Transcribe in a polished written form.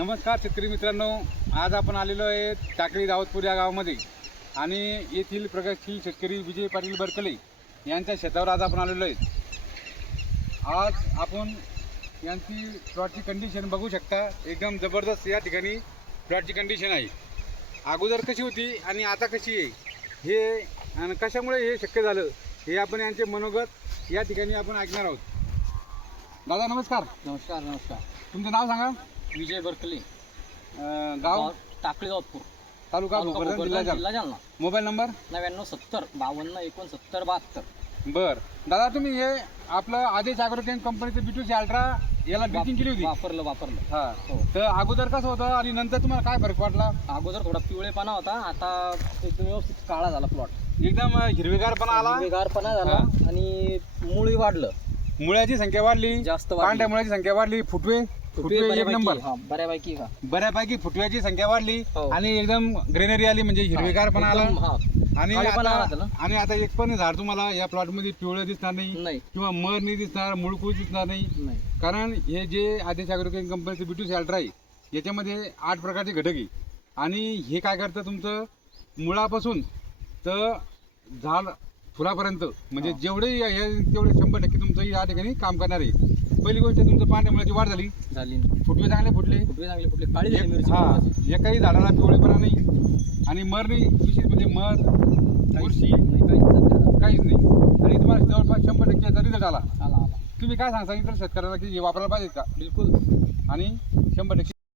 नमस्कार शेतकरी मित्रांनो, आज आपण आलेलो आहे टाकळी दावतपूर या गावामध्ये आणि येथील प्रगतशील शेतकरी विजय पाटील बरकले यांच्या शेतावर आज आपण आलेलो आहे. आज आपण यांची प्लॉटची कंडिशन बघू शकता. एकदम जबरदस्त या ठिकाणी प्लॉटची कंडिशन आहे. अगोदर कशी होती आणि आता कशी आहे हे आणि कशामुळे हे शक्य झालं हे आपण यांचे मनोगत या ठिकाणी आपण ऐकणार आहोत. दादा नमस्कार. नमस्कार. नमस्कार. तुमचं नाव सांगा. विजय बरकले, गाव टाकळी दावतपूर, तालुका भोकरदन, जिल्हा जालना. Mobile number 9970 52 69 72. बर दादा, तुम्ही हे आपलं आदेश ॲग्रोकेम कंपनीचं B2C अल्ट्रा याला बिटिंग केली होती. वापरलं. हा हो. तर अगोदर कसं होतं आणि नंतर तुम्हाला काय फरक वाटला? अगोदर थोडा पिवळेपणा होता, आता एकदम व्यवस्थित काळा झाला प्लॉट. एकदम हिरवेगारपणा आला, हिरवेगारपणा झाला आणि मुळी वाढलं, मुळ्याची संख्या वाढली, जास्त पांढऱ्या मुळ्याची संख्या वाढली, फुटवे एक नंबर. बऱ्यापैकी फुटव्याची संख्या वाढली हो. आणि एकदम ग्रेनरी आली, म्हणजे हिरवेगारपणा आला. आणि काळेपणा आला त्याला. आता एक पण झाड तुम्हाला या प्लॉट मध्ये पिवळं दिसणार नाही किंवा मर नाही दिसणार, मुळकूळ दिसणार नाही. कारण हे जे आदेश ॲग्रोकेम कंपनीचं B2C अल्ट्रा आहे याच्यामध्ये 8 प्रकारचे घटक आहे आणि हे काय करतं तुमचं मुळापासून तर झाड फुलापर्यंत म्हणजे जेवढे तेवढे 100% तुमचं या ठिकाणी काम करणार आहे. पहिली गोष्ट तुमचं पांढऱ्या मुळाची वाढ झाली, फुटवे चांगले फुटले, काळी झाली मिरची. एकाही झाडाला पिवळेपणा नाही आणि मर नाही. विशेष म्हणजे मर, बुरशी काहीच नाही आणि तुम्हाला जवळपास 100% याचा रिझल्ट आला. तुम्ही काय सांगता इतर शेतकऱ्याला की हे वापरायला पाहिजे का? बिलकुल. आणि 100%